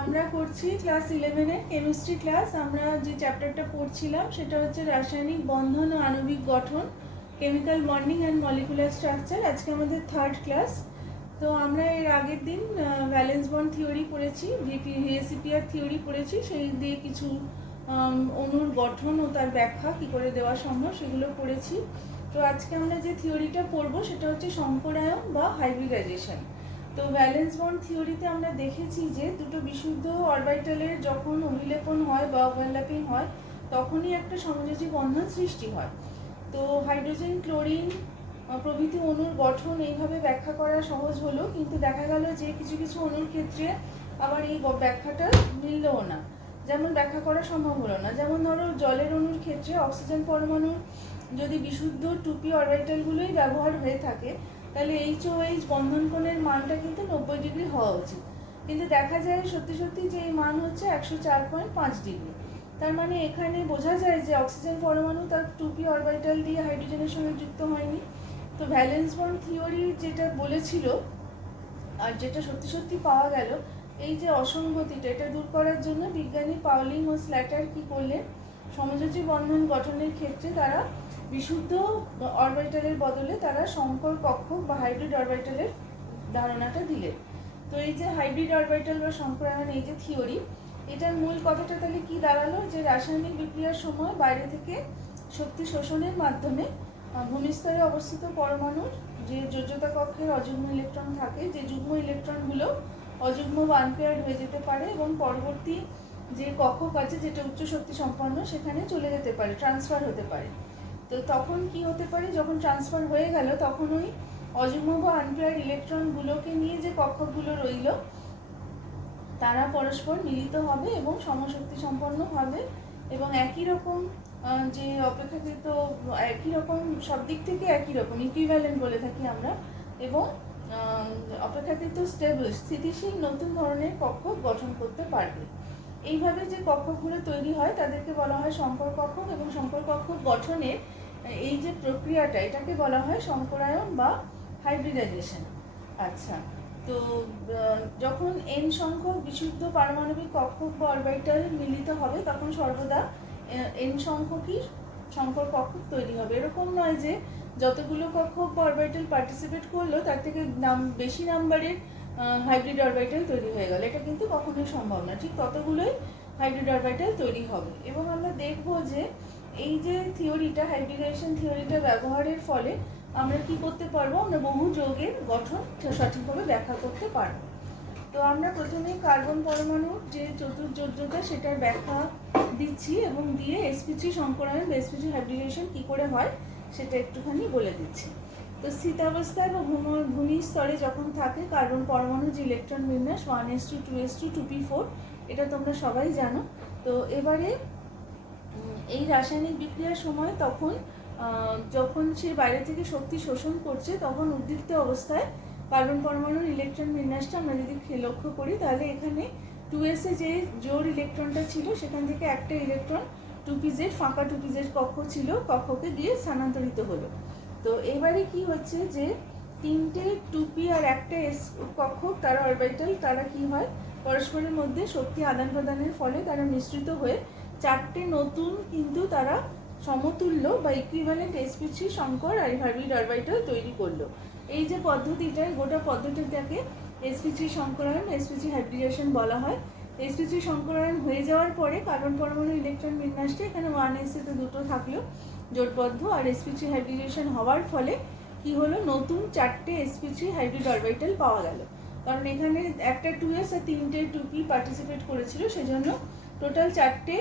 আমরা করছি ক্লাস 11 এর কেমিস্ট্রি ক্লাস। আমরা যে চ্যাপ্টারটা পড়ছিলাম সেটা হচ্ছে রাসায়নিক বন্ধন ও আণবিক গঠন, chemical bonding and molecular structure. আজকে আমাদের থার্ড ক্লাস। তো আমরা এর আগের দিন ভ্যালেন্স বন্ড থিওরি পড়েছি, ভিএসিপিআর থিওরি পড়েছি, সেই দিয়ে কিছু অণুর গঠন ও তার ব্যাখ্যা কী করে দেওয়া সম্ভব সেগুলো পড়েছি। তো আজকে আমরা যে থিওরিটা পড়বো সেটা হচ্ছে সংকরায়ন বা হাইব্রিডাইজেশন। তো ভ্যালেন্স বন্ড থিওরিতে আমরা দেখেছি যে দুটো বিশুদ্ধ অরবিটালের যখন অভিলেপন হয় বা ওভারল্যাপিং হয় তখনই একটা সমযোজী বন্ধন সৃষ্টি হয়। তো হাইড্রোজেন, ক্লোরিন প্রভৃতি অণুর গঠন এইভাবে ব্যাখ্যা করা সহজ হলো, কিন্তু দেখা গেল যে কিছু কিছু অণুর ক্ষেত্রে আবার এই ব্যাখ্যাটা মিললও না, যেমন ব্যাখ্যা করা সম্ভব হলো না। যেমন ধরো জলের অণুর ক্ষেত্রে অক্সিজেন পরমাণু যদি বিশুদ্ধ 2p অরবিটালগুলোই ব্যবহার হয়ে থাকে তাহলে HOH বন্ধন কোণের মানটা কিন্তু 90 ডিগ্রি হওয়া উচিত, কিন্তু দেখা যায় সত্যি সত্যি যে এই মান হচ্ছে 104.5 ডিগ্রি। তার মানে এখানে বোঝা যায় যে অক্সিজেন পরমাণু তার 2p অরবিটাল দিয়ে হাইড্রোজেনের সঙ্গে যুক্ত হয়নি। তো ভ্যালেন্স বন্ড থিওরি যেটা বলেছিল আর যেটা সত্যি সত্যি পাওয়া গেল, এই যে অসঙ্গতিটা, এটা দূর করার জন্য বিজ্ঞানী পাউলিং ও স্ল্যাটার কি করলেন, সমযোজী বন্ধন গঠনের ক্ষেত্রে তারা বিশুদ্ধ অরবিটালের বদলে তারা সংকর কক্ষক বা হাইব্রিড অরবিটালের ধারণাটা দিলেন। তো এই যে হাইব্রিড অরবিটাল বা সংকরায়ন, এই যে থিওরি, এটার মূল কথাটা তাহলে কি দাঁড়ালো, যে রাসায়নিক বিক্রিয়ার সময় বাইরে থেকে শক্তি শোষণের মাধ্যমে ভূমিস্তরে অবস্থিত পরমাণুর যে যোজ্যতা কক্ষের অযুগ্ম ইলেকট্রন থাকে, যে যুগ্ম ইলেকট্রনগুলো অযুগ্ম বা আনপেয়ার্ড হয়ে যেতে পারে এবং পরবর্তী যে কক্ষক আছে যেটা উচ্চ শক্তি সম্পন্ন সেখানে চলে যেতে পারে, ট্রান্সফার হতে পারে। তো তখন কি হতে পারে, যখন ট্রান্সফার হয়ে গেল তখন ওই অযুগ্ম বা আনপেয়ার্ড ইলেকট্রনগুলোকে নিয়ে যে কক্ষকগুলো রইল তারা পরস্পর মিলিত হবে এবং সমশক্তি সম্পন্ন হবে এবং একই রকম যে অপেক্ষাকৃত একই রকম, সব দিক থেকে একই রকম, ইকুইভ্যালেন্ট বলে থাকি আমরা, এবং অপেক্ষাকৃত স্টেবল, স্থিতিশীল নতুন ধরনের কক্ষক গঠন করতে পারবে। এইভাবে যে কক্ষকগুলো তৈরি হয় তাদেরকে বলা হয় সংকর কক্ষক, এবং সংকর কক্ষক গঠনের এই যে প্রক্রিয়াটা এটাকে বলা হয় সংকরায়ন বা হাইব্রিডাইজেশন। আচ্ছা, তো যখন n সংখ্যক বিশুদ্ধ পারমাণবিক কক্ষক বা অরবিটাল মিলিত হবে তখন সর্বদা n সংখ্যকই সংকর কক্ষক তৈরি হবে। এরকম নয় যে যতগুলো কক্ষক বা অরবিটাল পার্টিসিপেট করলো তার থেকে বেশি নাম্বারের হাইব্রিড অরবিটাল তৈরি হয়ে গেল, এটা কিন্তু কখনোই সম্ভব না। ঠিক ততগুলোই হাইব্রিড অরবিটাল তৈরি হবে। এবং আমরা দেখব যে এই যে থিওরিটা, হাইব্রিডাইজেশন থিওরিটা ব্যবহারের ফলে আমরা কি করতে পারবো, আমরা বহু যৌগের গঠন সঠিকভাবে ব্যাখ্যা করতে পারবো। তো আমরা প্রথমে কার্বন পরমাণুর যে চতুর্যোজ্যতা সেটার ব্যাখ্যা দিচ্ছি এবং দিয়ে sp3 সংকরায়ন বা sp3 হাইব্রিডাইজেশন কি করে হয় সেটা একটুখানি বলে দিচ্ছি। তো স্থিতাবস্থায় বা ভূমি স্তরে যখন থাকে কার্বন পরমাণু যে ইলেকট্রন বিন্যাস 1s2 2s2 2p4, এটা তোমরা সবাই জানো। তো এবারে এই রাসায়নিক বিক্রিয়ার সময় তখন যখন সে বাইরে থেকে শক্তি শোষণ করছে তখন উদ্দীপ্ত অবস্থায় কার্বন পরমাণুর ইলেকট্রন বিন্যাসটা আমরা যদি লক্ষ্য করি তাহলে এখানে 2s এ যে জোড় ইলেকট্রনটা ছিল সেখান থেকে একটা ইলেকট্রন 2pz ফাঁকা 2pz কক্ষ ছিল, কক্ষকে গিয়ে স্থানান্তরিত হলো। তো এবারে কি হচ্ছে যে তিনটে 2p আর একটা s কক্ষক তারা অরবিটাল, তারা কি হয় পরস্পরের মধ্যে শক্তি আদান প্রদানের ফলে তারা মিশ্রিত হয়ে চারটে নতুন কিন্তু তারা সমতুল্য বা ইকুইভ্যালেন্ট sp3 সংকর আর হাইব্রিড অরবিটাল তৈরি করলো। এই যে পদ্ধতিটা, গোটা পদ্ধতিটাকে sp3 সংকরায়ন, sp3 হাইব্রিডাইজেশন বলা হয়। sp3 সংকরায়ন হয়ে যাওয়ার পরে কার্বন পরমাণু ইলেকট্রন বিন্যাসটা এখানে 1s তে দুটো থাকলো জোটবদ্ধ, আর sp3 হাইব্রিডাইজেশন হওয়ার ফলে কি হলো, নতুন চারটে sp3 হাইব্রিড অরবিটাল পাওয়া গেল। কারণ এখানে একটা 2s আর তিনটে 2p পার্টিসিপেট করেছিল, সেজন্য টোটাল চারটে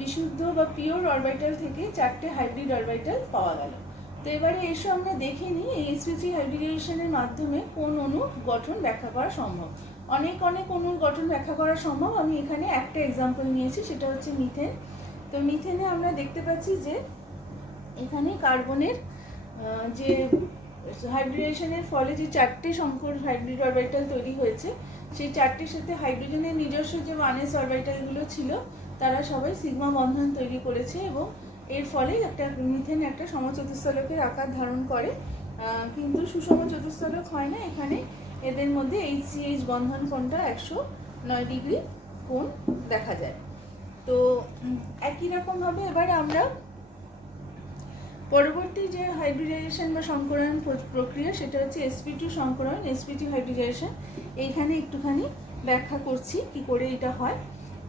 বিশুদ্ধ বা পিওর অরবিটাল থেকে চারটে হাইব্রিড অরবিটাল পাওয়া গেল। তো এবারে এসো আমরা দেখে নিই এই sp3 হাইব্রিডাইজেশনের মাধ্যমে কোন অণু গঠন ব্যাখ্যা করা সম্ভব। অনেক অণুর গঠন ব্যাখ্যা করা সম্ভব, আমি এখানে একটা এক্সাম্পল নিয়েছি, সেটা হচ্ছে মিথেন। তো মিথেনে আমরা দেখতে পাচ্ছি যে এখানে কার্বনের যে হাইব্রিডাইজেশনের ফলে যে চারটে সংকর হাইব্রিড অরবিটাল তৈরি হয়েছে সেই চারটির সাথে হাইড্রোজেনের নিজস্ব যে 1s অরবিটালগুলো ছিল তারা সবাই সিগমা বন্ধন তৈরি করেছে এবং এর ফলে একটা মিথেন একটা সমচতুস্থলকের আকার ধারণ করে, কিন্তু সুষম চতুস্থলক হয় না। এখানে এদের মধ্যে HCH বন্ধন কোণটা 9 ডিগ্রি কোণ দেখা যায়। তো একই রকমভাবে এবারে আমরা পরবর্তী যে হাইব্রিডাইজেশন বা সংকরায়ন প্রক্রিয়া সেটা হচ্ছে sp2 সংকরায়ন, sp2 হাইব্রিডাইজেশন। এইখানে একটুখানি ব্যাখ্যা করছি কি করে এটা হয়।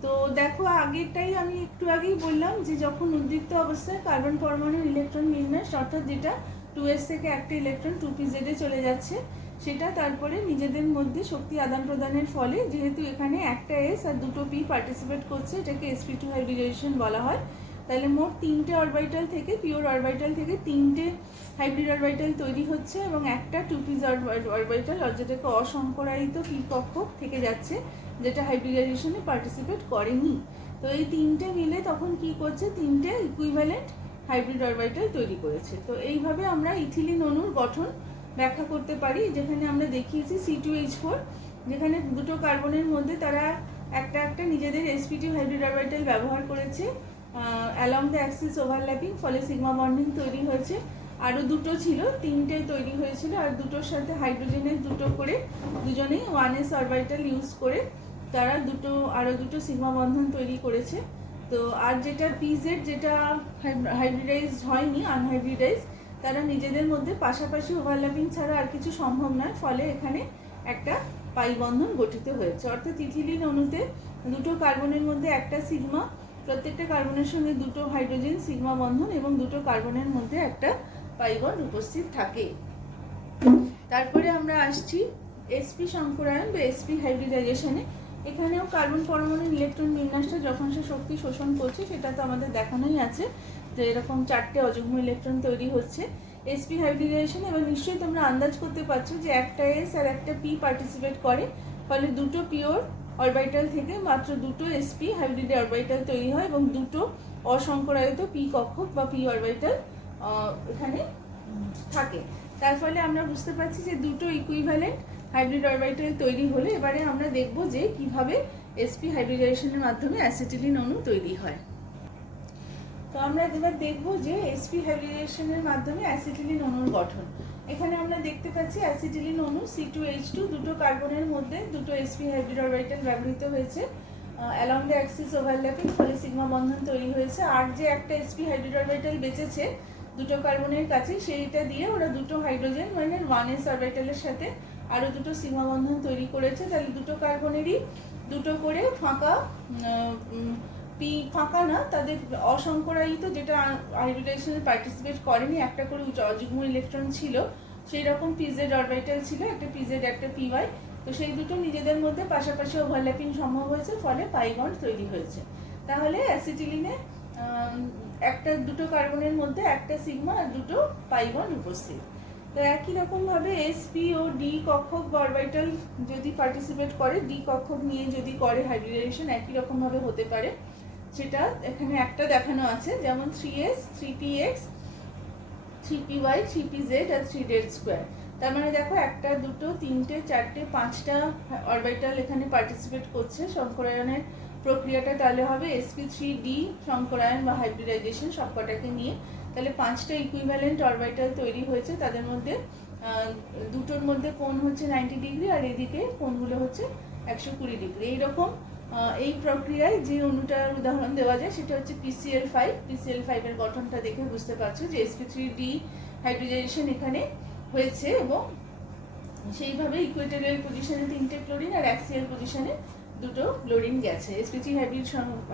তো দেখো, আগেরটাই আমি একটু আগেই বললাম যে যখন উদ্দীপ্ত অবস্থায় কার্বন পরমাণুর ইলেকট্রন বিন্যাস, অর্থাৎ যেটা 2s থেকে একটা ইলেকট্রন 2pz এ চলে যাচ্ছে, সেটা তারপরে নিজেদের মধ্যে শক্তি আদান প্রদানের ফলে, যেহেতু এখানে একটা s আর দুটো p পার্টিসিপেট করছে, এটাকে sp2 হাইব্রিডাইজেশন বলা হয়। তাহলে মোট 3টে অরবিটাল থেকে, পিওর অরবিটাল থেকে 3টে হাইব্রিড অরবিটাল তৈরি হচ্ছে এবং একটা 2p অরবিটাল, যেটাকে অসংকরায়িত p কক্ষক থেকে যাচ্ছে, যেটা হাইব্রিডাইজেশনে পার্টিসিপেট করেনি। তো এই 3টে মিলে তখন কি করছে, 3টে ইকুইভ্যালেন্ট হাইব্রিড অরবিটাল তৈরি করেছে। তো এইভাবে আমরা ইথিলিন অণুর গঠন ব্যাখ্যা করতে পারি, যেখানে আমরা দেখিয়েছি C2H4, যেখানে দুটো কার্বনের মধ্যে তারা একটা একটা নিজেদের sp2 হাইব্রিড অরবিটাল ব্যবহার করেছে অ্যালং দ্য অ্যাক্সিস ওভারল্যাপিং, ফলে সিগমা বন্ডিং তৈরি হয়েছে। আরও দুটো ছিল, 3টে তৈরি হয়েছিল, আর দুটোর সাথে হাইড্রোজেনের দুটো করে দুজনেই 1s অরবিটাল ইউজ করে তারা আরও দুটো সিগমা বন্ধন তৈরি করেছে। তো আর যেটা pz, যেটা হাইব্রিডাইজড হয়নি, আনহাইব্রিডাইজ, তারা নিজেদের মধ্যে পাশাপাশি ওভারল্যাপিং ছাড়া আর কিছু সম্ভব নয়, ফলে এখানে একটা পাই বন্ধন গঠিত হয়েছে। অর্থাৎ ইথিলিন অণুতে দুটো কার্বনের মধ্যে একটা সিগমা, প্রত্যেকটা কার্বনের সঙ্গে দুটো হাইড্রোজেন সিগমা বন্ধন এবং দুটো কার্বনের মধ্যে একটা পাই বন্ড উপস্থিত থাকে। তারপরে আমরা আসছি sp সংকরায়ন বা sp হাইব্রিডাইজেশনে। এখানেও কার্বন পরমাণুর ইলেকট্রন বিন্যাসটা যখন সে শক্তি শোষণ করছে, সেটা তো আমাদের দেখানোই আছে যে এরকম 4টে অযুগ্ম ইলেকট্রন তৈরি হচ্ছে sp হাইব্রিডাইজেশন। এবার নিশ্চয়ই তোমরা আন্দাজ করতে পারছো যে একটা s আর একটা p পার্টিসিপেট করে, ফলে দুটো পিওর অরবিটাল থেকে মাত্র দুটো sp হাইব্রিড অরবিটাল তৈরি হয় এবং দুটো অসংকরায়িত p কক্ষক বা p অরবিটাল এখানে থাকে। তার ফলে আমরা বুঝতে পারছি যে দুটো ইকুইভ্যালেন্ট হাইব্রিড অরবিটাল তৈরি হলে এবারে আমরা দেখব যে কিভাবে sp হাইব্রিডাইজেশনের মাধ্যমে অ্যাসিটিলিন অণু তৈরি হয়। তো আমরা এবার দেখব যে sp হাইব্রিডাইজেশনের মাধ্যমে অ্যাসিটিলিন অণুর গঠন। এখানে আমরা দেখতে পাচ্ছি অ্যাসিটিলিন অণু C2H2, দুটো কার্বনের মধ্যে দুটো sp হাইব্রিড অরবিটাল ব্যবহৃত হয়েছে অ্যালং দ্য অ্যাক্সিস ওভারল্যাপিং, ফলে সিগমা বন্ধন তৈরি হয়েছে। আর যে একটা sp হাইব্রিড অরবিটাল বেঁচেছে দুটো কার্বনের কাছে, সেইটা দিয়ে ওরা দুটো হাইড্রোজেন মানে 1s অরবিটালের সাথে আরও দুটো সিগমা বন্ধন তৈরি করেছে। তাহলে দুটো কার্বনেরই দুটো করে ফাঁকা, ফাঁকা না, তাদের অসংকরায়িত, যেটা হাইব্রিডাইজেশনে পার্টিসিপেট করেনি, একটা করে অযুগ্ম ইলেকট্রন ছিল, সেই রকম pz অরবিটাল ছিল, একটা pz একটা py। তো সেই দুটো নিজেদের মধ্যে পাশাপাশি ওভারল্যাপিং সম্ভব হয়েছে, ফলে পাই বন্ড তৈরি হয়েছে। তাহলে অ্যাসিটিলিনে একটা দুটো কার্বনের মধ্যে একটা সিগমা আর দুটো পাই বন্ড উপস্থিত। তো একই রকমভাবে sp ও d কক্ষক বা অরবিটাল যদি পার্টিসিপেট করে, d কক্ষক নিয়ে যদি করে হাইব্রিডাইজেশন, একই রকমভাবে হতে পারে। সেটা এখানে একটা দেখানো আছে, যেমন 3s 3px 3py 3pz আর 3z²। তার মানে দেখো, একটা দুটো তিনটে চারটে পাঁচটা অরবিটাল এখানে পার্টিসিপেট করছে সংকরায়নের প্রক্রিয়াটা। তাহলে হবে sp3d সংকরায়ন বা হাইব্রিডাইজেশন সবকটাকে নিয়ে। তাহলে 5টা ইকুইভ্যালেন্ট অরবিটাল তৈরি হয়েছে, তাদের মধ্যে দুটোর মধ্যে কোণ হচ্ছে 90 ডিগ্রি আর এদিকে কোণগুলো হচ্ছে 120 ডিগ্রি। এইরকম এই প্রক্রিয়ায় যে অণুটার উদাহরণ দেওয়া যায় সেটা হচ্ছে PCl5। PCl5 এর গঠনটা দেখে বুঝতে পারছো যে sp3d হাইব্রিডাইজেশন এখানে হয়েছে এবং সেইভাবে ইকুয়েটরিয়াল পজিশনে 3টে ক্লোরিন আর অ্যাক্সিয়াল পজিশনে দুটো ক্লোরিন গেছে। sp3 হাইব্রিড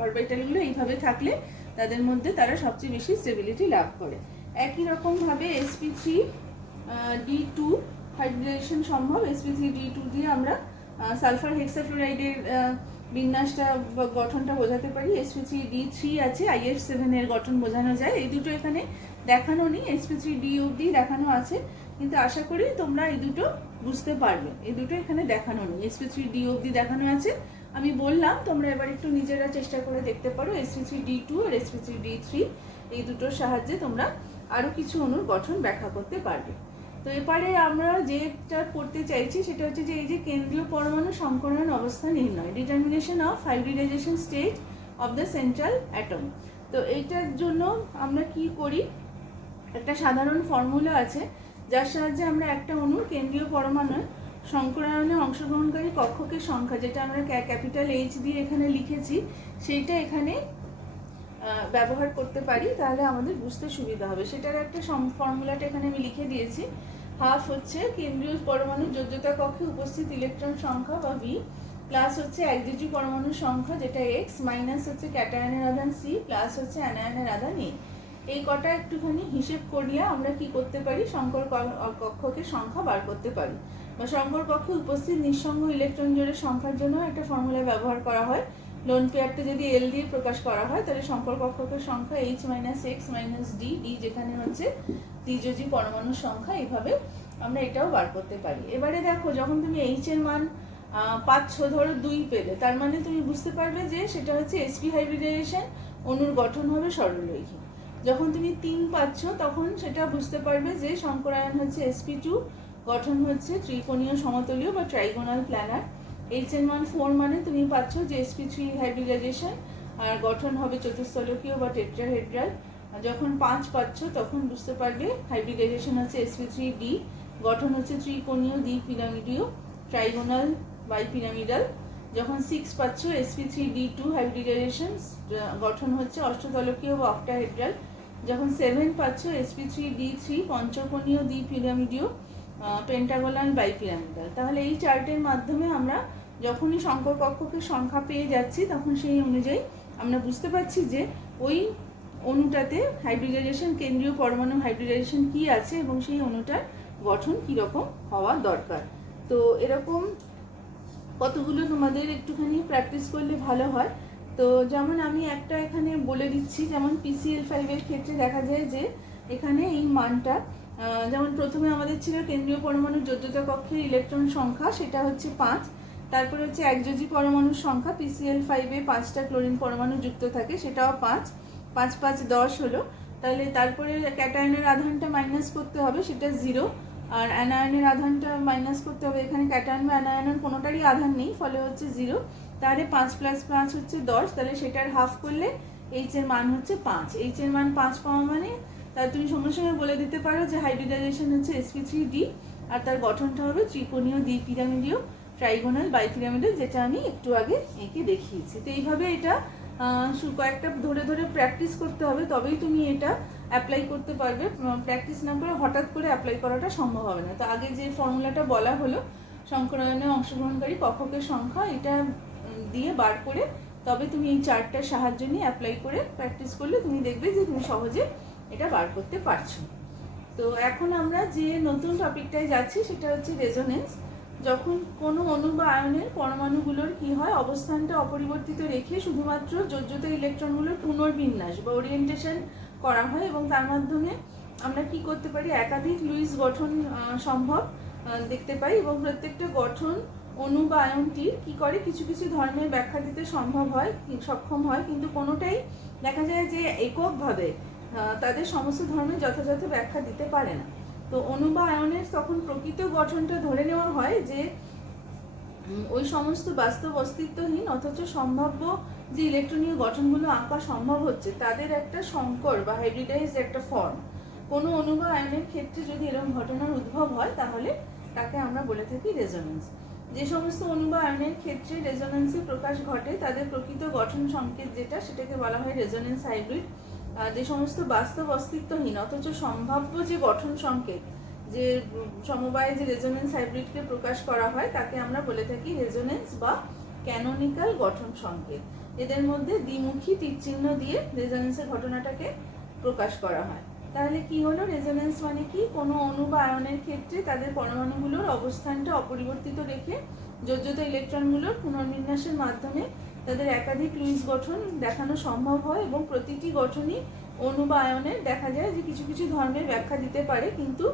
অরবিটালগুলো এইভাবে থাকলে তাদের মধ্যে তারা সবচেয়ে বেশি স্টেবিলিটি লাভ করে। একই রকমভাবে sp3d2 হাইব্রিডাইজেশন সম্ভব। sp3d2 দিয়ে আমরা সালফার হেক্সাফ্লোরাইডের বিন্যাসটা বা গঠনটা বোঝাতে পারি। sp3d3 আছে, IF7 এর গঠন বোঝানো যায়। এই দুটো এখানে দেখানো নেই, sp3d অবধি দেখানো আছে, কিন্তু আশা করি তোমরা এই দুটো বুঝতে পারবে। এই দুটো এখানে দেখানো নেই, sp3d অবধি দেখানো আছে। আমি বললাম, তোমরা এবার একটু নিজেরা চেষ্টা করে দেখতে পারো sp3d2 আর sp3d3 এই দুটোর সাহায্যে তোমরা আরও কিছু অণুর গঠন ব্যাখ্যা করতে পারবে। তো এবারে আমরা যেটা পড়তে চাইছি সেটা হচ্ছে যে এই যে কেন্দ্রীয় পরমাণু সংকরায়ন অবস্থা নির্ণয়, determination of hybridization state of the central atom. তো এইটার জন্য আমরা কি করি, একটা সাধারণ ফর্মুলা আছে যার সাহায্যে আমরা একটা অণুর কেন্দ্রীয় পরমাণুর সংকরায়নে অংশগ্রহণকারী কক্ষকের সংখ্যা, যেটা আমরা ক্যাপিটাল এইচ দিয়ে এখানে লিখেছি, সেইটা এখানে ব্যবহার করতে পারি, তাহলে আমাদের বুঝতে সুবিধা হবে। সেটার একটা ফর্মুলাটা এখানে আমি লিখে দিয়েছি। হাফ হচ্ছে কেন্দ্রীয় পরমাণুর যোজ্যতা কক্ষে উপস্থিত ইলেকট্রন সংখ্যা বা ভি, প্লাস হচ্ছে একযোজী পরমাণুর সংখ্যা যেটা এক্স, মাইনাস হচ্ছে ক্যাটায়নের আধান সি, প্লাস হচ্ছে অ্যানায়নের আধান এ। এই কটা একটুখানি হিসেব করলে আমরা কি করতে পারি, সংকর কক্ষকের সংখ্যা বার করতে পারি। বা সংকর কক্ষে উপস্থিত নিঃসঙ্গ ইলেকট্রন জোড়ের সংখ্যার জন্য একটা ফর্মুলা ব্যবহার করা হয়। লোন পেয়ারটা যদি এল দিয়ে প্রকাশ করা হয়, তাহলে সংকর কক্ষকের সংখ্যা H minus x minus D, D যেখানে হচ্ছে দ্বিযোজী পরমাণুর সংখ্যা। এইভাবে আমরা এটাও বার করতে পারি। এবারে দেখো, যখন তুমি এইচ এর মান পাচ্ছ, ধরো 2 পেলে, তার মানে তুমি বুঝতে পারবে যে সেটা হচ্ছে sp হাইব্রিডাইজেশন, অণুর গঠন হবে সরলরৈখিক। যখন তুমি 3 পাচ্ছ, তখন সেটা বুঝতে পারবে যে সংকরায়ন হচ্ছে sp2, গঠন হচ্ছে ত্রিকোণীয় সমতলীয় বা ট্রাইগোনাল প্ল্যানার। এইচ এর মান 4 মানে তুমি পাচ্ছ যে sp3 হাইব্রিডাইজেশন, আর গঠন হবে চতুস্তলকীয় বা টেট্রাহেড্রাল। যখন 5 পাচ্ছ, তখন বুঝতে পারবে হাইব্রিডাইজেশন হচ্ছে sp3d, গঠন হচ্ছে ত্রিকোণীয় দ্বিপিরামিডীয় ট্রাইগোনাল বাইপিরামিডাল। যখন 6 পাচ্ছ, sp3d2 হাইব্রিডাইজেশন, গঠন হচ্ছে অষ্টতলকীয় বা অক্টাহেড্রাল। যখন 7 পাচ্ছ, sp3d3 পঞ্চকোণীয় দ্বিপিরামিডীয় পেন্টাগোনাল বাইপিরামিডাল। তাহলে এই চার্টের মাধ্যমে আমরা যখনই সংকর কক্ষকের সংখ্যা পেয়ে যাচ্ছি, তখন সেই অনুযায়ী আমরা বুঝতে পারছি যে ওই অণুটাতে হাইব্রিডাইজেশন, কেন্দ্রীয় পরমাণু হাইব্রিডাইজেশন কি আছে এবং সেই অণুটার গঠন কীরকম হওয়া দরকার। তো এরকম কতগুলো তোমাদের একটুখানি প্র্যাকটিস করলে ভালো হয়। তো যেমন আমি একটা এখানে বলে দিচ্ছি, যেমন PCl5 এর ক্ষেত্রে দেখা যায় যে এখানে এই মানটা, যেমন প্রথমে আমাদের ছিল কেন্দ্রীয় পরমাণুর যোজ্যতা কক্ষের ইলেকট্রন সংখ্যা, সেটা হচ্ছে 5। তারপরে হচ্ছে একযোজী পরমাণুর সংখ্যা, PCl5 এ 5টা ক্লোরিন পরমাণু যুক্ত থাকে, সেটাও 5, 5 5 10 হলো। তাহলে তারপরে ক্যাটায়নের আধানটা মাইনাস করতে হবে, সেটা 0, আর অ্যানায়নের আধানটা মাইনাস করতে হবে। এখানে ক্যাটায়ন বা অ্যানায়নের কোনোটারই আধান নেই, ফলে হচ্ছে 0। তাহলে 5 + 5 হচ্ছে 10, তাহলে সেটার হাফ করলে এইচ এর মান হচ্ছে 5। এইচ এর মান 5 পাওয়া মানে তাহলে তুমি সঙ্গে সঙ্গে বলে দিতে পারো যে হাইব্রিডাইজেশন হচ্ছে sp3d, আর তার গঠনটা হবে ত্রিকোণীয় দ্বিপিরামিডীয় ট্রাইগোনাল বাইপিরামিডাল, যেটা আমি একটু আগে এঁকে দেখিয়েছি। তো এইভাবে এটা কয়েকটা ধরে ধরে প্র্যাকটিস করতে হবে, তবেই তুমি এটা অ্যাপ্লাই করতে পারবে। প্র্যাকটিস না করে হঠাৎ করে অ্যাপ্লাই করাটা সম্ভব হবে না। তো আগে যে ফর্মুলাটা বলা হলো, সংকরায়নে অংশগ্রহণকারী কক্ষকের সংখ্যা, এটা দিয়ে বার করে তবে তুমি এই চার্টটার সাহায্য নিয়ে অ্যাপ্লাই করে প্র্যাকটিস করলে তুমি দেখবে যে তুমি সহজে এটা বার করতে পারছো। তো এখন আমরা যে নতুন টপিকটায় যাচ্ছি, সেটা হচ্ছে রেজোনেন্স। যখন কোনো অণু বা আয়নের পরমাণুগুলোর কি হয়, অবস্থানটা অপরিবর্তিত রেখে শুধুমাত্র যোজ্যতা ইলেকট্রনগুলোর পুনর্বিন্যাস বা ওরিয়েন্টেশন করা হয়, এবং তার মাধ্যমে আমরা কি করতে পারি, একাধিক লুইস গঠন সম্ভব দেখতে পাই। এবং প্রত্যেকটা গঠন অণু বা আয়নটির কি করে, কিছু কিছু ধর্মের ব্যাখ্যা দিতে সক্ষম হয়, কিন্তু কোনোটাই দেখা যায় যে এককভাবে তাদের সমস্ত ধর্মের যথাযথ ব্যাখ্যা দিতে পারে না। তো অণু বা আয়নের তখন প্রকৃত গঠনটা ধরে নেওয়া হয় যে ওই সমস্ত বাস্তব অস্তিত্বহীন অথচ সম্ভাব্য যে ইলেকট্রনীয় গঠনগুলো আঁকা সম্ভব হচ্ছে, তাদের একটা সংকর বা হাইব্রিডাইজড একটা ফর্ম। কোনো অণু বা আয়নের ক্ষেত্রে যদি এরকম ঘটনার উদ্ভব হয়, তাহলে তাকে আমরা বলে থাকি রেজোনেন্স। যে সমস্ত অণু বা আয়নের ক্ষেত্রে রেজোনেন্সে প্রকাশ ঘটে, তাদের প্রকৃত গঠন সংকেত যেটা, সেটাকে বলা হয় রেজোনেন্স হাইব্রিড। যে সমস্ত বাস্তব অস্তিত্বহীন অথচ সম্ভাব্য যে গঠন সংকেত, যে সমবায়ে যে রেজোনেন্স হাইব্রিডকে প্রকাশ করা হয়, তাকে আমরা বলে থাকি রেজোনেন্স বা ক্যানোনিক্যাল গঠন সংকেত। এদের মধ্যে দ্বিমুখী তীরচিহ্ন দিয়ে রেজোনেন্সের ঘটনাটাকে প্রকাশ করা হয়। তাহলে কি হলো, রেজোনেন্স মানে কি, কোনো অণু বা আয়নের ক্ষেত্রে তাদের পরমাণুগুলোর অবস্থানটা অপরিবর্তিত রেখে যোজ্যতা ইলেকট্রনগুলোর পুনর্বিন্যাসের মাধ্যমে তাদের একাধিক লুইস গঠন দেখানো সম্ভব হয়, এবং প্রতিটি গঠনই অণু বা আয়নের দেখা যায় যে কিছু কিছু ধর্মের ব্যাখ্যা দিতে পারে, কিন্তু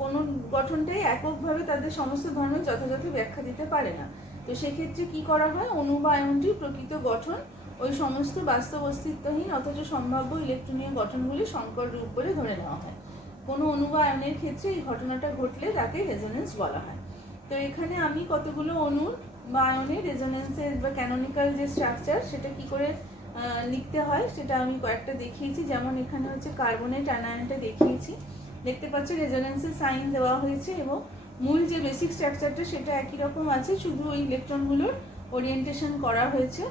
কোনো গঠনটাই এককভাবে তাদের সমস্ত ধর্মের যথাযথ ব্যাখ্যা দিতে পারে না। তো সেক্ষেত্রে কি করা হয়, অণু বা আয়নটির প্রকৃত গঠন ওই সমস্ত বাস্তব অস্তিত্বহীন অথচ সম্ভাব্য ইলেকট্রনীয় গঠনগুলি সংকর রূপ বলে ধরে নেওয়া হয়। কোনো অণু বা আয়নের ক্ষেত্রে এই ঘটনাটা ঘটলে তাকে রেজোনেন্স বলা হয়। তো এখানে আমি কতগুলো অণুর বা আয়নের রেজোনেন্সের বা ক্যানোনিক্যাল যে স্ট্রাকচার, সেটা কি করে লিখতে হয় সেটা আমি কয়েকটা দেখিয়েছি। যেমন এখানে হচ্ছে কার্বনেট অ্যানায়নটা দেখিয়েছি, দেখতে পাচ্ছ রেজোনেন্সের সাইন দেওয়া হয়েছে, এবং মূল যে বেসিক স্ট্রাকচারটা সেটা একই রকম আছে, শুধু ওই ইলেকট্রনগুলোর ওরিয়েন্টেশন করা হয়েছে।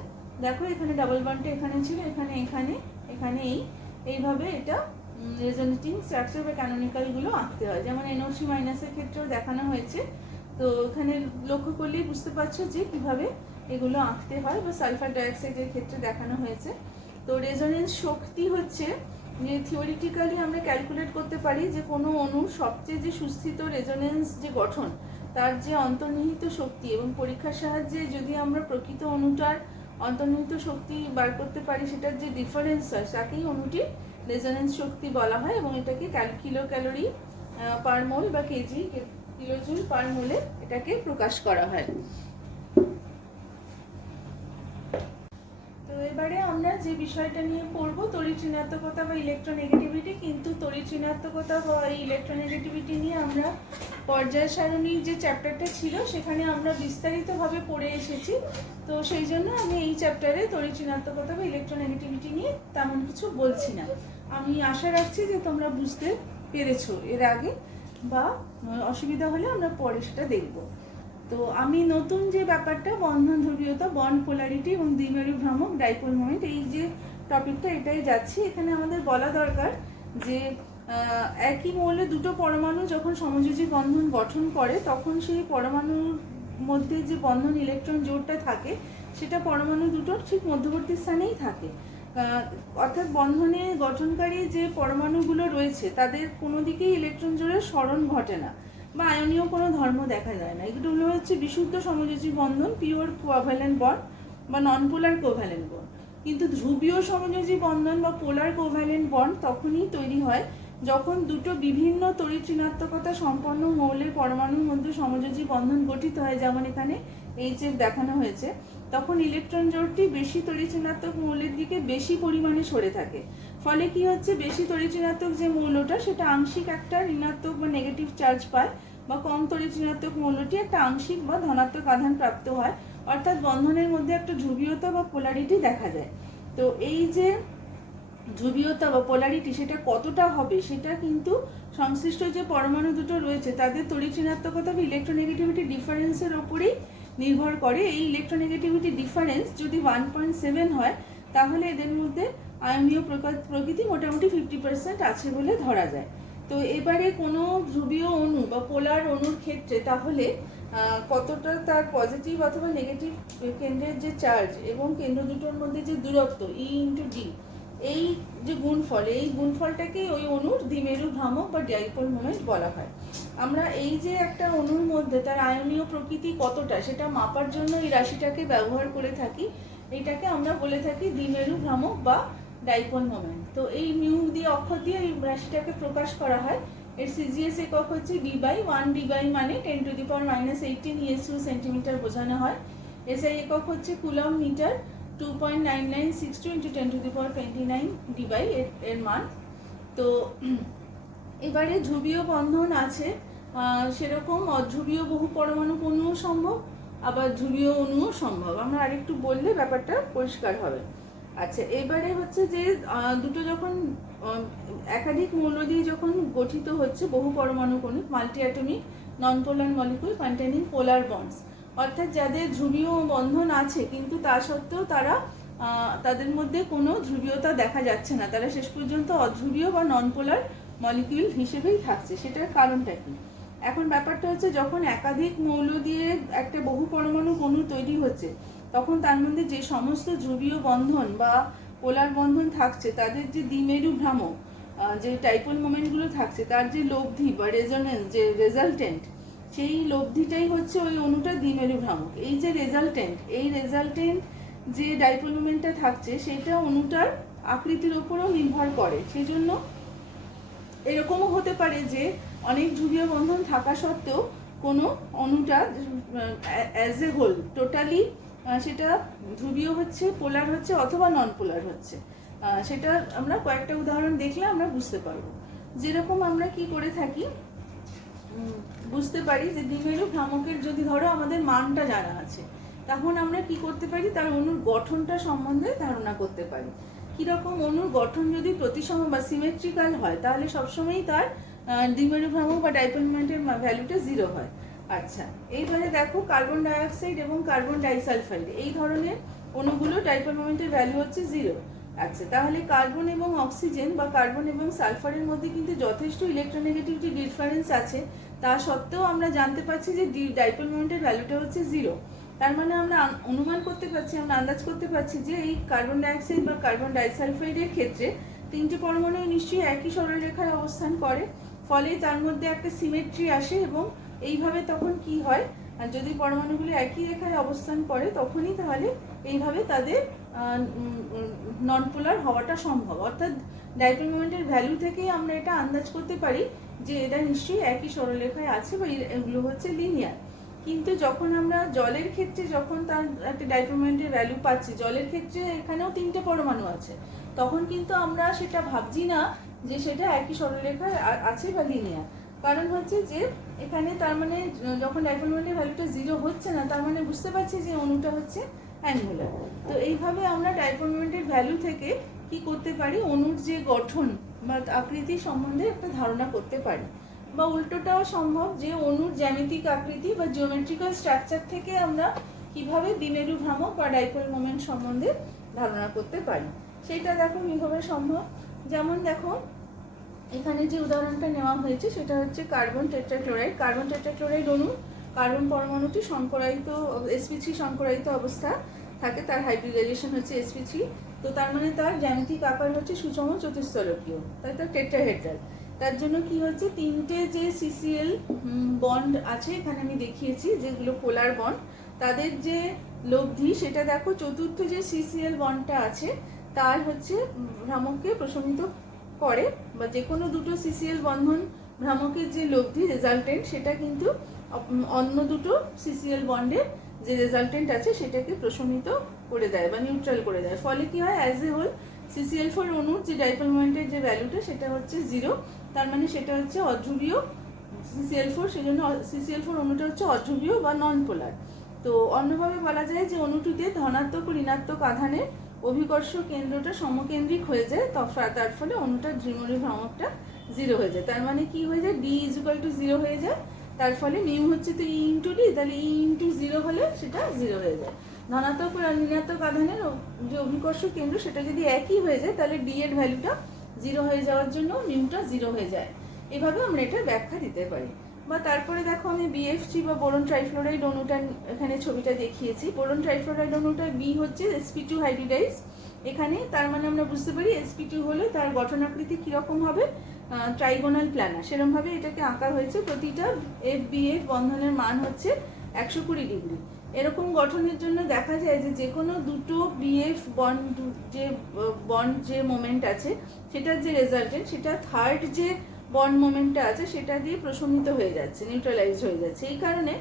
দেখো এখানে ডাবল বন্ডটা এখানে ছিল, এখানে এখানে এখানে এইভাবে এটা রেজোনেটিং স্ট্রাকচার বা ক্যানোনিক্যালগুলো আঁকতে হয়, যেমন NO3 মাইনাসের ক্ষেত্রেও দেখানো হয়েছে। তো এখানে লক্ষ্য করলেই বুঝতে পারছো যে কিভাবে এগুলো আঁকতে হয়, বা সালফার ডাইঅক্সাইডের ক্ষেত্রে দেখানো হয়েছে। তো রেজোনেন্স শক্তি হচ্ছে যে থিওরিটিক্যালি আমরা ক্যালকুলেট করতে পারি যে কোনো অণুর সবচেয়ে যে সুস্থিত রেজোনেন্স যে গঠন, তার যে অন্তর্নিহিত শক্তি, এবং পরীক্ষার সাহায্যে যদি আমরা প্রকৃত অণুটার অন্তর্নিহিত শক্তি বার করতে পারি, সেটার যে ডিফারেন্স হয় তাকেই অণুটির রেজোনেন্স শক্তি বলা হয়, এবং এটাকে কিলো ক্যালোরি পার মোল বা কেজি কিলোজুল পার মোলে এটাকে প্রকাশ করা হয়। তো এবারে আমরা যে বিষয়টা নিয়ে পড়বো তড়িৎ ঋণাত্মকতা বা ইলেকট্রোনেগেটিভিটি, কিন্তু তড়িৎ ঋণাত্মকতা বা এই ইলেকট্রোনেগেটিভিটি নিয়ে আমরা পর্যায় সারণীর যে চ্যাপ্টারটা ছিল সেখানে আমরা বিস্তারিতভাবে পড়ে এসেছি। তো সেই জন্য আমি এই চ্যাপ্টারে তড়িৎ ঋণাত্মকতা বা ইলেকট্রোনেগেটিভিটি নিয়ে তেমন কিছু বলছি না। আমি আশা রাখছি যে তোমরা বুঝতে পেরেছো এর আগে, বা অসুবিধা হলে আমরা পরে সেটা দেখব। তো আমি নতুন যে ব্যাপারটা বন্ধন ধ্রুবীয়তা, বন্ড পোলারিটি এবং দ্বিমেরু ভ্রামক ডাইপোল মোমেন্ট, এই যে টপিকটা এটাই যাচ্ছি। এখানে আমাদের বলা দরকার যে একই মৌলে দুটো পরমাণু যখন সমযোজী বন্ধন গঠন করে তখন সেই পরমাণুর মধ্যে যে বন্ধন ইলেকট্রন জোড়টা থাকে সেটা পরমাণু দুটোর ঠিক মধ্যবর্তী স্থানেই থাকে। অর্থাৎ বন্ধনে গঠনকারী যে পরমাণুগুলো রয়েছে তাদের কোনো দিকেই ইলেকট্রন জোড়ের স্মরণ ঘটে না, বা আয়নীয় কোনো ধর্ম দেখা যায় না। এগুলো হচ্ছে বিশুদ্ধ সমযোজী বন্ধন, পিওর কোভ্যালেন্ট বন্ড বা নন পোলার কোভ্যালেন্ট বন্ড। কিন্তু ধ্রুবীয় সমযোজী বন্ধন বা পোলার কোভ্যালেন্ট বন্ড তখনই তৈরি হয় যখন দুটো বিভিন্ন তড়িৎ ঋণাত্মকতা সম্পন্ন মৌলের পরমাণুর মধ্যে সমযোজী বন্ধন গঠিত হয়, যেমন এখানে HF দেখানো হয়েছে। তখন ইলেকট্রন জোড়টি বেশি তড়িৎ ঋণাত্মক মৌলের দিকে বেশি পরিমাণে সরে থাকে। ফলে কি হচ্ছে, বেশি তড়িৎ ঋণাত্মক যে মৌলটা সেটা আংশিক একটা ঋণাত্মক বা নেগেটিভ চার্জ পায়, বা কম তড়িৎ ঋণাত্মক মৌলটি একটা আংশিক বা ধনাত্মক আধান প্রাপ্ত হয়। অর্থাৎ বন্ধনের মধ্যে একটা ধ্রুবীয়তা বা পোলারিটি দেখা যায়। তো এই যে ধ্রুবীয়তা বা পোলারিটি সেটা কতটা হবে সেটা কিন্তু সংশ্লিষ্ট যে পরমাণু দুটো রয়েছে তাদের তড়িৎ ঋণাত্মকতা বা ইলেকট্রোনেগেটিভিটি ডিফারেন্সের ওপরেই নির্ভর করে। এই ইলেকট্রোনেগেটিভিটি ডিফারেন্স যদি 1.7 হয় তাহলে এদের মধ্যে আয়নীয় প্রকৃতি মোটামুটি 50% আছে বলে ধরা যায়। তো এবারে কোনো ধ্রুবীয় অণু বা পোলার অণুর ক্ষেত্রে তাহলে কতটা তার পজিটিভ অথবা নেগেটিভ কেন্দ্রের যে চার্জ এবং কেন্দ্র দুটোর মধ্যে যে দূরত্ব E/D, এই যে গুণফল, এই গুণফলটাকেই ওই অণুর দ্বিমেরু ভ্রামক বা ডাইপোল মোমেন্ট বলা হয়। আমরা এই যে একটা অণুর মধ্যে তার আয়নীয় প্রকৃতি কতটা সেটা মাপার জন্য এই রাশিটাকে ব্যবহার করে থাকি। এটাকে আমরা বলে থাকি দ্বিমেরু ভ্রামক বা ডাইপোল মোমেন্ট। তো এই মিউ দিয়ে অক্ষর দিয়ে এই রাশিটাকে প্রকাশ করা হয়। এর CGS একক হচ্ছে d/1, d মানে 10⁻−18 ESU সেন্টিমিটার বোঝানো হয়। SI একক হচ্ছে কুলম মিটার, 2.9962 × 10⁻29 d/, এর মান। তো এবারে ধ্রুবীয় বন্ধন আছে, সেরকম অধ্রুবীয় বহু পরমাণু অণুও সম্ভব, আবার ধ্রুবীয় অণুও সম্ভব। আমরা আরেকটু বললে ব্যাপারটা পরিষ্কার হবে। আচ্ছা, এবারে হচ্ছে যে দুটো যখন একাধিক মৌল দিয়ে যখন গঠিত হচ্ছে বহু পরমাণু অণু, মাল্টি অ্যাটমিক নন পোলার মলিকুল কন্টেনিং পোলার বন্ডস, অর্থাৎ যাদের ধ্রুবীয় বন্ধন আছে কিন্তু তা সত্ত্বেও তাদের মধ্যে কোনো ধ্রুবীয়তা দেখা যাচ্ছে না, তারা শেষ পর্যন্ত অধ্রুবীয় বা নন পোলার মলিকিউল হিসেবেই থাকছে। সেটার কারণটা কি? এখন ব্যাপারটা হচ্ছে যখন একাধিক মৌল দিয়ে একটা বহু পরমাণু অণু তৈরি হচ্ছে তখন তার মধ্যে যে সমস্ত ধ্রুবীয় বন্ধন বা পোলার বন্ধন থাকছে তাদের যে দ্বিমেরু ভ্রামক যে ডাইপোল মোমেন্টগুলো থাকছে তার যে লব্ধি বা রেজোনেন্স, যে রেজাল্টেন্ট, সেই লব্ধিটাই হচ্ছে ওই অণুটার দ্বিমেরু ভ্রামক। এই যে রেজাল্টেন্ট যে ডাইপোল মোমেন্টটা থাকছে সেটা অণুটার আকৃতির উপরও নির্ভর করে। সেই জন্য এরকমও হতে পারে যে অনেক ধ্রুবীয় বন্ধন থাকা সত্ত্বেও কোনো অণুটা অ্যাজ এ হোল টোটালি সেটা ধ্রুবীয় হচ্ছে, পোলার হচ্ছে অথবা নন পোলার হচ্ছে। সেটা আমরা কয়েকটা উদাহরণ দেখলে আমরা বুঝতে পারবো। যেরকম আমরা কি করে থাকি বুঝতে পারি যে দ্বিমেরু ভ্রামকের যদি ধরো আমাদের মানটা জানা আছে, তখন আমরা কি করতে পারি, তার অণুর গঠনটা সম্বন্ধে ধারণা করতে পারি। কীরকম অণুর গঠন যদি প্রতিসম বা সিমেট্রিক্যাল হয় তাহলে সবসময়ই তার দ্বিমেরু ভ্রামক বা ডাইপোল মোমেন্টের ভ্যালুটা 0 হয়। আচ্ছা, এইবারে দেখো কার্বন ডাইঅক্সাইড এবং কার্বন ডাইসালফাইড এই ধরনের অণুগুলো ডাইপোল মোমেন্টের ভ্যালু হচ্ছে 0। আচ্ছা, তাহলে কার্বন এবং অক্সিজেন বা কার্বন এবং সালফারের মধ্যে কিন্তু যথেষ্ট ইলেকট্রোনেগেটিভিটি ডিফারেন্স আছে। তা সত্ত্বেও আমরা জানতে পারছি যে ডাইপোল মোমেন্টের ভ্যালুটা হচ্ছে 0। তার মানে আমরা অনুমান করতে পারছি, আমরা আন্দাজ করতে পারছি যে এই কার্বন ডাইঅক্সাইড বা কার্বন ডাইসালফাইডের ক্ষেত্রে তিনটে পরমাণু নিশ্চয়ই একই সরলরেখায় অবস্থান করে, ফলে তার মধ্যে একটা সিমেট্রি আসে এবং এইভাবে তখন কি হয়, আর যদি পরমাণুগুলো একই রেখায় অবস্থান করে তখনই তাহলে এইভাবে তাদের নন পোলার হওয়াটা সম্ভব। অর্থাৎ ডাইপোল মোমেন্টের ভ্যালু থেকেই আমরা এটা আন্দাজ করতে পারি যে এটা নিশ্চয়ই একই সরলরেখায় আছে বা এগুলো হচ্ছে লিনিয়ার। কিন্তু যখন আমরা জলের ক্ষেত্রে যখন তার একটা ডাইপোল মোমেন্টের ভ্যালু পাচ্ছি, জলের ক্ষেত্রে এখানেও তিনটে পরমাণু আছে, তখন কিন্তু আমরা সেটা ভাবছি না যে সেটা একই সরলরেখায় আছে বা লিনিয়ার। কারণ হচ্ছে যে এখানে তার মানে যখন ডাইপোল মোমেন্টের ভ্যালুটা 0 হচ্ছে না, তার মানে বুঝতে পারছি যে অণুটা হচ্ছে অ্যাঙ্গুলার। তো এইভাবে আমরা ডাইপোল মোমেন্টের ভ্যালু থেকে কি করতে পারি, অণুর যে গঠন বা আকৃতি সম্বন্ধে একটা ধারণা করতে পারি। বা উল্টোটাও সম্ভব যে অণুর জ্যামিতিক আকৃতি বা জিওমেট্রিক্যাল স্ট্রাকচার থেকে আমরা কিভাবে দ্বিমেরু ভ্রামক বা ডাইপোল মোমেন্ট সম্বন্ধে ধারণা করতে পারি, সেটা দেখো কিভাবে সম্ভব। যেমন দেখো এখানে যে উদাহরণটা নেওয়া হয়েছে সেটা হচ্ছে কার্বন টেট্রাক্লোরাইড। কার্বন টেট্রাক্লোরাইড অণু, কার্বন পরমাণুটি সংকরায়িত sp3 সংকরায়িত অবস্থা থাকে, তার হাইব্রিডাইজেশন হচ্ছে sp3। তো তার মানে তার জ্যামিতিক আকার হচ্ছে সুষম চতুস্তলকীয়, তাই তার টেট্রাহেড্রাল। তার জন্য কি হচ্ছে, তিনটে যে সিসিএল বন্ড আছে এখানে আমি দেখিয়েছি যেগুলো পোলার বন্ড, তাদের যে লব্ধি সেটা দেখো চতুর্থ যে সিসিএল বন্ডটা আছে তার হচ্ছে ভ্রামককে প্রশমিত করে, বা যে কোনো দুটো সিসিএল বন্ধন ভ্রামকের যে লব্ধি রেজাল্টেন্ট সেটা কিন্তু অন্য দুটো সিসিএল বন্ডের যে রেজাল্টেন্ট আছে সেটাকে প্রশমিত করে দেয় বা নিউট্রাল করে দেয়। ফলে কি হয়, অ্যাজ এ হোল CCl4 অণুর যে ডাইপোল মোমেন্টের যে ভ্যালুটা সেটা হচ্ছে 0। তার মানে সেটা হচ্ছে অধ্রুবীয় CCl4, সেজন্য CCl4 অণুটা হচ্ছে অধ্রুবীয় বা নন পোলার। তো অন্যভাবে বলা যায় যে অণুটিতে ধনাত্মক ও ঋণাত্মক আধানের অভিকর্ষ কেন্দ্রটা সমকেন্দ্রিক হয়ে যায়, তার ফলে অণুটার দ্বিমেরু ভ্রামকটা 0 হয়ে যায়। তার মানে কি হয়ে যায়, D = 0 হয়ে যায়। তার ফলে মিউ হচ্ছে তো E × D, তাহলে E × 0 হলে সেটা 0 হয়ে যায়। ধনাত্মক ও ঋণাত্মক আধানের যে অভিকর্ষ কেন্দ্র সেটা যদি একই হয়ে যায় তাহলে D এর ভ্যালুটা 0 হয়ে যাওয়ার জন্য মিউটা 0 হয়ে যায়। এভাবে আমরা এটা ব্যাখ্যা দিতে পারি। বা তারপরে দেখো আমি BF3 বা বোরন ট্রাইফ্লোরাইড অণুটা এখানে ছবিটা দেখিয়েছি। বোরন ট্রাইফ্লোরাইড অণুটা B হচ্ছে sp2 হাইব্রিডাইজ এখানে, তার মানে আমরা বুঝতে পারি sp2 হলে তার গঠন আকৃতি কীরকম হবে, ট্রাইগোনাল প্ল্যানার, সেরকমভাবে এটাকে আঁকা হয়েছে। প্রতিটা FBF বন্ধনের মান হচ্ছে 120 ডিগ্রি। এরকম গঠনের জন্য দেখা যায় যে কোনো দুটো BF বন্ড যে মোমেন্ট আছে সেটার যে রেজাল্টেন্ট সেটা থার্ড যে বন্ড মোমেন্টটা আছে সেটা দিয়ে প্রশমিত হয়ে যাচ্ছে, নিউট্রালাইজ হয়ে যাচ্ছে। এই কারণে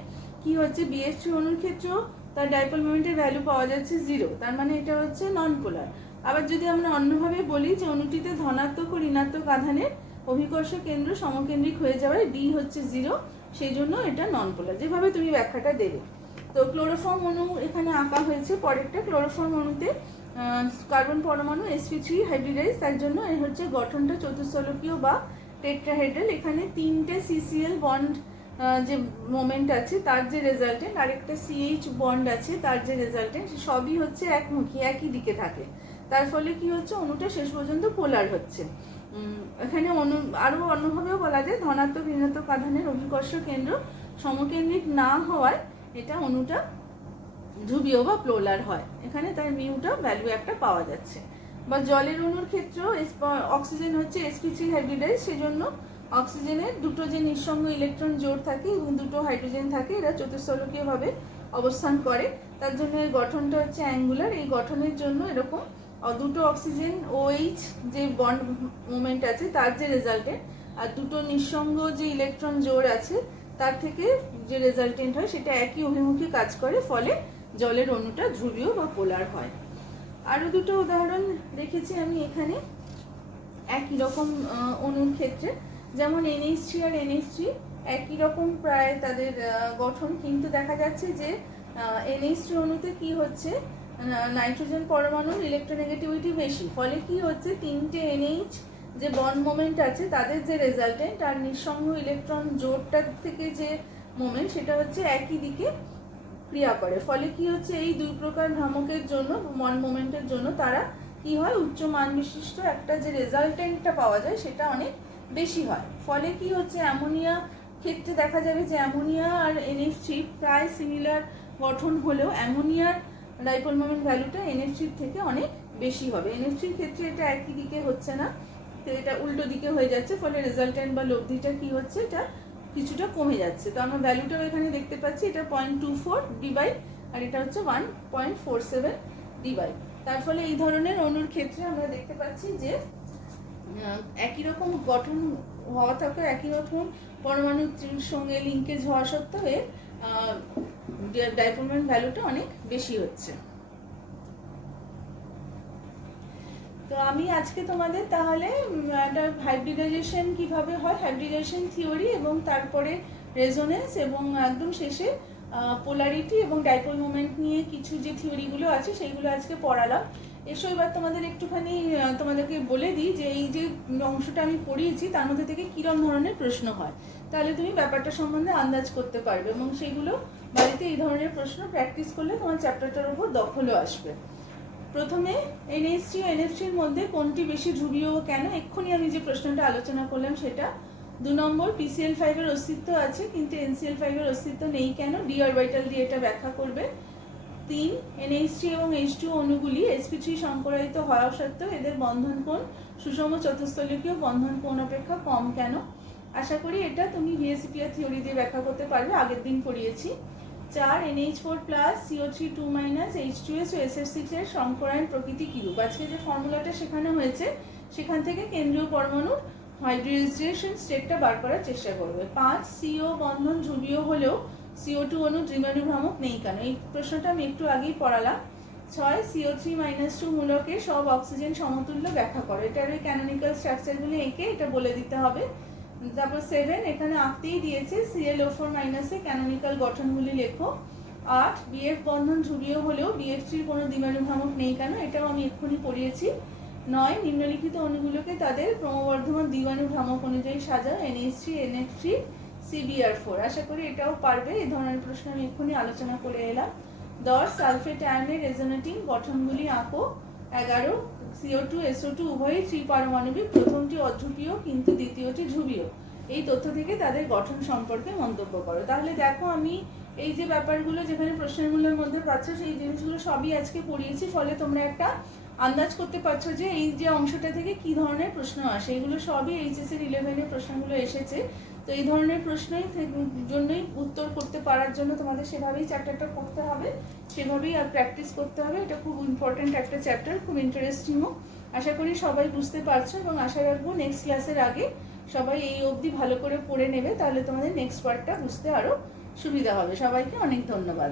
কি হচ্ছে, BF3 অণুর ক্ষেত্রেও তার ডাইপোল মোমেন্টের ভ্যালু পাওয়া যাচ্ছে 0। তার মানে এটা হচ্ছে নন পোলার। আবার যদি আমরা অন্যভাবে বলি যে অণুটিতে ধনাত্মক ও ঋণাত্মক আধানের অভিকর্ষ কেন্দ্র সমকেন্দ্রিক হয়ে যাওয়ায় D হচ্ছে 0, সেই জন্য এটা নন পোলার, যেভাবে তুমি ব্যাখ্যাটা দেবে। তো ক্লোরোফর্ম অণু এখানে আঁকা হয়েছে। পরেরটা ক্লোরোফর্ম অণুতে কার্বন পরমাণু sp3 হাইব্রিডাইজ, তার জন্য এই হচ্ছে গঠনটা চতুস্তলকীয় বা টেট্রাহেড্রাল। এখানে তিনটে CCl বন্ড যে মোমেন্ট আছে তার যে রেজাল্টেন্ট, আরেকটা CH বন্ড আছে তার যে রেজাল্টেন্ট, সবই হচ্ছে একমুখী, একই দিকে থাকে। তার ফলে কি হচ্ছে, অণুটা শেষ পর্যন্ত পোলার হচ্ছে। এখানে আরও অন্যভাবেও বলা যায় ধনাত্মক ঋণাত্মক আধানের অভিকর্ষ কেন্দ্র সমকেন্দ্রিক না হওয়ায় এটা অণুটা ধ্রুবীয় বা পোলার হয়। এখানে তার মিউটা ভ্যালু একটা পাওয়া যাচ্ছে। বা জলের অণুর ক্ষেত্রেও অক্সিজেন হচ্ছে sp3 হাইব্রিডাইজ, সেজন্য অক্সিজেনের দুটো যে নিঃসঙ্গ ইলেকট্রন জোড় থাকে এবং দুটো হাইড্রোজেন থাকে, এরা চতুস্তলকীয়ভাবে অবস্থান করে, তার জন্য এর গঠনটা হচ্ছে অ্যাঙ্গুলার। এই গঠনের জন্য এরকম দুটো অক্সিজেন OH যে বন্ড মোমেন্ট আছে তার যে রেজাল্টেন্ট, আর দুটো নিঃসঙ্গ যে ইলেকট্রন জোড় আছে তার থেকে যে রেজাল্টেন্ট হয় সেটা একই অভিমুখে কাজ করে, ফলে জলের অণুটা ধ্রুবীয় বা পোলার হয়। আরও দুটো উদাহরণ রেখেছি আমি এখানে একই রকম অণুর ক্ষেত্রে, যেমন NH3 আর NH3 একই রকম প্রায় তাদের গঠন, কিন্তু দেখা যাচ্ছে যে NH3 অণুতে কি হচ্ছে, নাইট্রোজেন পরমাণুর ইলেকট্রোনেগেটিভিটি বেশি, ফলে কি হচ্ছে তিনটে NH যে বন্ড মোমেন্ট আছে তাদের যে রেজাল্টেন্ট আর নিঃসঙ্গ ইলেকট্রন জোড়টার থেকে যে মোমেন্ট সেটা হচ্ছে একই দিকে ক্রিয়া করে, ফলে কি হচ্ছে এই দুই প্রকার ভ্রামকের জন্য বন্ড মোমেন্টের জন্য তারা কি হয় উচ্চ মান বিশিষ্ট একটা যে রেজাল্টেন্টটা পাওয়া যায় সেটা অনেক বেশি হয়। ফলে কি হচ্ছে অ্যামোনিয়া ক্ষেত্রে দেখা যাবে যে অ্যামোনিয়া আর NH3 প্রায় সিমিলার গঠন হলেও অ্যামোনিয়ার ডাইপোল মোমেন্ট ভ্যালুটা NH3 থেকে অনেক বেশি হবে। NH3 ক্ষেত্রে এটা একই দিকে হচ্ছে না, তো এটা উল্টো দিকে হয়ে যাচ্ছে, ফলে রেজাল্টেন্ট বা লব্ধিটা কি হচ্ছে এটা কিছুটা কমে যাচ্ছে। তো আমরা ভ্যালুটাও এখানে দেখতে পাচ্ছি, এটা 0.24 ডিবাই আর এটা হচ্ছে 1.47 ডিবাই। তার ফলে এই ধরনের অণুর ক্ষেত্রে আমরা দেখতে পাচ্ছি যে একই রকম গঠন হওয়া থাকলেও একই রকম পরমাণুর সঙ্গে লিঙ্কেজ হওয়া সত্ত্বেও এর ডাইপোল মোমেন্ট ভ্যালুটা অনেক বেশি হচ্ছে। তো আমি আজকে তোমাদের তাহলে একটা হাইব্রিডাইজেশন কিভাবে হয়, হাইব্রিডাইজেশন থিওরি এবং তারপরে রেজোনেন্স এবং একদম শেষে পোলারিটি এবং ডাইপোল মোমেন্ট নিয়ে কিছু যে থিওরিগুলো আছে সেইগুলো আজকে পড়ালাম। এসো এবার তোমাদের একটুখানি তোমাদেরকে বলে দিই যে এই যে অংশটা আমি পড়িয়েছি তার মধ্যে থেকে কীরকম ধরনের প্রশ্ন হয়, তাহলে তুমি ব্যাপারটা সম্বন্ধে আন্দাজ করতে পারবে এবং সেইগুলো বাড়িতে এই ধরনের প্রশ্ন প্র্যাকটিস করলে তোমার চ্যাপ্টারটার উপর দখলও আসবে। প্রথমে NH3 ও NF3 এর মধ্যে কোনটি বেশি ধ্রুবীয় ও কেন, এক্ষুনি আমি যে প্রশ্নটা আলোচনা করলাম সেটা। 2 নম্বর PCl5 এর অস্তিত্ব আছে কিন্তু NCl5 এর অস্তিত্ব নেই কেন, ডি অরবিটাল দিয়ে এটা ব্যাখ্যা করবে। 3 NH3 এবং H2 অণুগুলি sp3 সংকরায়িত হওয়া সত্ত্বেও এদের বন্ধন কোণ সুষম চতুস্থলকীয় বন্ধন কোণ অপেক্ষা কম কেন। আশা করি এটা তুমি VSEPR থিওরি দিয়ে ব্যাখ্যা করতে পারবে, আগের দিন পড়িয়েছি। 4 NH4 plus CO3 2 minus H2S ও SF6 এর সংকরায়ন প্রকৃতি কিরূপ। আজকে যে ফর্মুলাটা শেখানো হয়েছে সেখান থেকে কেন্দ্রীয় পরমাণুর হাইব্রিডাইজেশন স্টেটটা বার করার চেষ্টা করবে। 5 CO বন্ধন ধ্রুবীয় হলেও CO2 অণু দ্বিমাণু ভ্রামক নেই কেন, এই প্রশ্নটা আমি একটু আগেই পড়ালাম। 6 CO3-2 মূলকে সব অক্সিজেন সমতুল্য ব্যাখ্যা করে, এটার ওই ক্যানোনিক্যাল স্ট্রাকচারগুলি এঁকে এটা বলে দিতে হবে। তারপর 7 এখানে আঁকতেই দিয়েছে, ClO4 মাইনাসে ক্যানোনিক্যাল গঠনগুলি লেখো। 8 BF বন্ধন ধ্রুবীয় হলেও BF3 কোনো দ্বিমাণু ভ্রামক নেই কেন, এটাও আমি এক্ষুনি পড়িয়েছি। 9 নিম্নলিখিত অণুগুলোকে তাদের ক্রমবর্ধমান দ্বিমাণু ভ্রামক অনুযায়ী সাজাও, NH3 NF3 CBr4। আশা করি এটাও পারবে, এই ধরনের প্রশ্ন আমি এক্ষুনি আলোচনা করে এলাম। 10 সালফেট আয়নের রেজোনেটিং গঠনগুলি আঁকো। 11 CO2 SO2 উভয়ই ত্রিপারমাণবিক, প্রথমটি অধ্রুবীয় কিন্তু দ্বিতীয়টি ধ্রুবীয়, এই তথ্য থেকে তাদের গঠন সম্পর্কে মন্তব্য করো। তাহলে দেখো আমি এই যে ব্যাপারগুলো যেখানে প্রশ্নগুলোর মধ্যে পাচ্ছ সেই জিনিসগুলো সবই আজকে পড়িয়েছি, ফলে তোমরা একটা আন্দাজ করতে পারছো যে এই যে অংশটা থেকে কি ধরনের প্রশ্ন আসে। এগুলো সবই HSC 11 প্রশ্নগুলো এসেছে, তো এই ধরনের প্রশ্নই জন্যই উত্তর করতে পারার জন্য তোমাদের সেভাবেই চ্যাপ্টারটা পড়তে হবে, সেভাবেই আর প্র্যাকটিস করতে হবে। এটা খুব ইম্পর্ট্যান্ট একটা চ্যাপ্টার, খুব ইন্টারেস্টিংও। আশা করি সবাই বুঝতে পারছো এবং আশা রাখবো নেক্সট ক্লাসের আগে সবাই এই অবধি ভালো করে পড়ে নেবে, তাহলে তোমাদের নেক্সট পার্টটা বুঝতে আরও সুবিধা হবে। সবাইকে অনেক ধন্যবাদ।